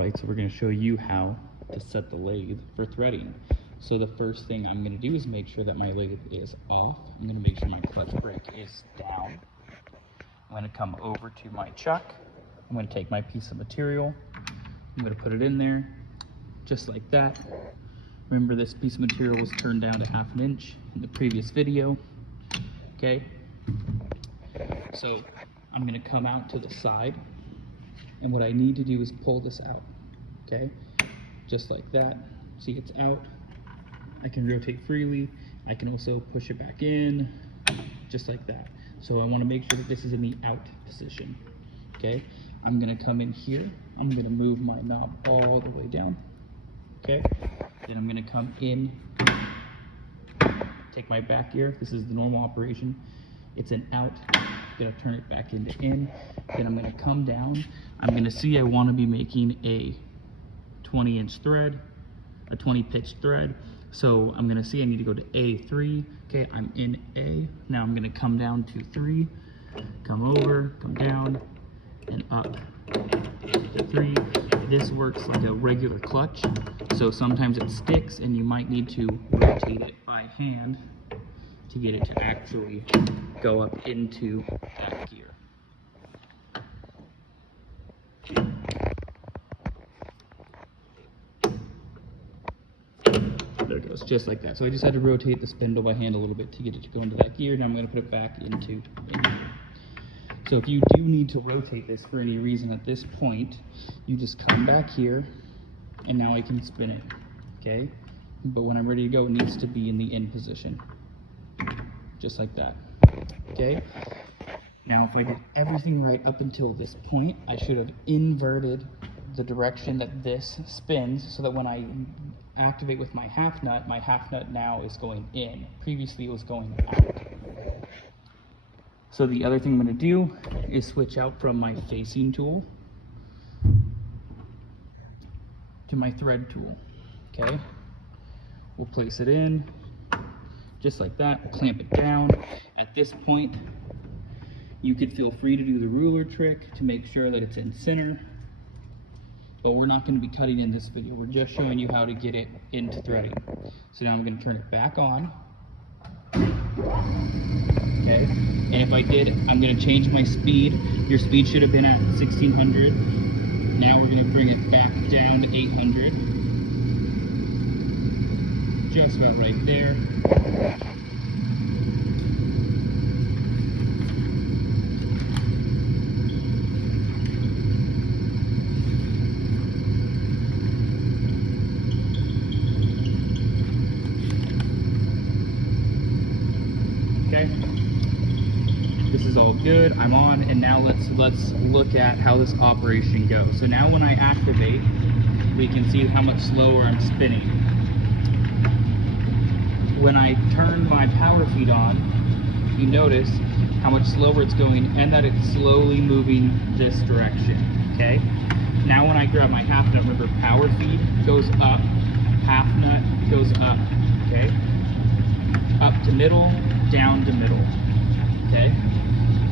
Alright, so we're going to show you how to set the lathe for threading. So the first thing I'm going to do is make sure that my lathe is off. I'm going to make sure my clutch brake is down. I'm going to come over to my chuck. I'm going to take my piece of material. I'm going to put it in there, just like that. Remember, this piece of material was turned down to 1/2 inch in the previous video. Okay, so I'm going to come out to the side, and what I need to do is pull this out. Okay, just like that. See, it's out. I can rotate freely. I can also push it back in, just like that. So I want to make sure that this is in the out position. Okay, I'm going to come in here. I'm going to move my knob all the way down. Okay, then I'm going to come in, take my back gear. This is the normal operation. It's an out. I'm going to turn it back into in. Then I'm going to come down. I'm going to see I want to be making a 20-inch thread, a 20 pitch thread. So I'm going to see I need to go to A3. Okay, I'm in A. Now I'm going to come down to 3, come over, come down, and up to 3. This works like a regular clutch, so sometimes it sticks and you might need to rotate it by hand to get it to actually go up into that gear. There it goes, just like that. So I just had to rotate the spindle by hand a little bit to get it to go into that gear. Now I'm going to put it back into in. So if you do need to rotate this for any reason at this point, you just come back here, and now I can spin it, okay? But when I'm ready to go, it needs to be in the in position, just like that, okay? Now if I did everything right up until this point, I should have inverted the direction that this spins, so that when I activate with my half nut now is going in. Previously it was going out. So the other thing I'm going to do is switch out from my facing tool to my thread tool. Okay, we'll place it in just like that, clamp it down. At this point, you could feel free to do the ruler trick to make sure that it's in center, but we're not going to be cutting in this video. We're just showing you how to get it into threading. So now I'm going to turn it back on. Okay, and if I did, I'm going to change my speed. Your speed should have been at 1600. Now we're going to bring it back down to 800. Just about right there. Okay, this is all good. I'm on, and now let's look at how this operation goes. So now when I activate, we can see how much slower I'm spinning. When I turn my power feed on, you notice how much slower it's going and that it's slowly moving this direction. Okay, now when I grab my half nut, remember, power feed goes up, half nut goes up. Okay, up to middle, down to middle. Okay,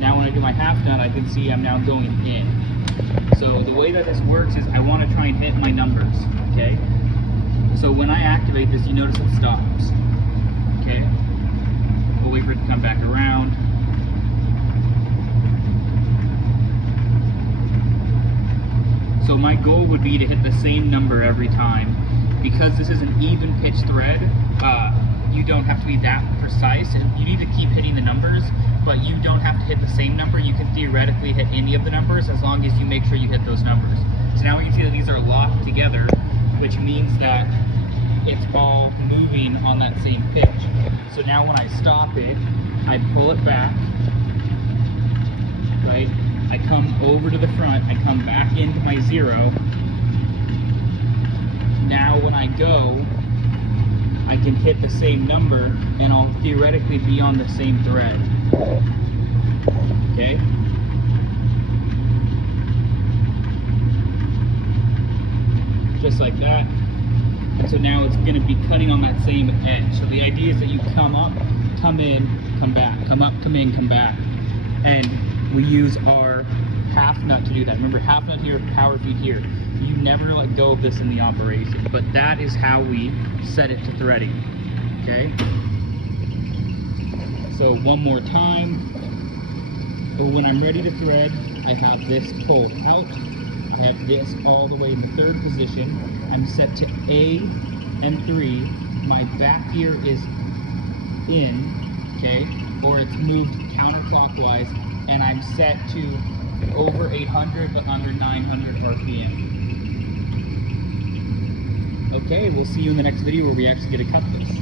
now when I do my half nut, I can see I'm now going in. So the way that this works is I want to try and hit my numbers. Okay, so when I activate this, you notice it stops. Okay, we'll wait for it to come back around. So my goal would be to hit the same number every time. Because this is an even pitch thread, you don't have to be that precise. You need to keep hitting the numbers, but you don't have to hit the same number. You can theoretically hit any of the numbers as long as you make sure you hit those numbers. So now we can see that these are locked together, which means that it's all moving on that same pitch. So now when I stop it, I pull it back, right? I come over to the front, I come back into my 0. Now when I go, I can hit the same number and I'll theoretically be on the same thread. Okay? Just like that. So now it's going to be cutting on that same edge. So the idea is that you come up, come in, come back, come up, come in, come back. And we use our half nut to do that. Remember, half nut here, power feed here. You never let go of this in the operation, but that is how we set it to threading, okay? So one more time. When I'm ready to thread, I have this pulled out. I have this all the way in the third position. I'm set to A and 3. My back gear is in, okay, or it's moved counterclockwise, and I'm set to over 800 but under 900 RPM. Okay, we'll see you in the next video where we actually get to cut this.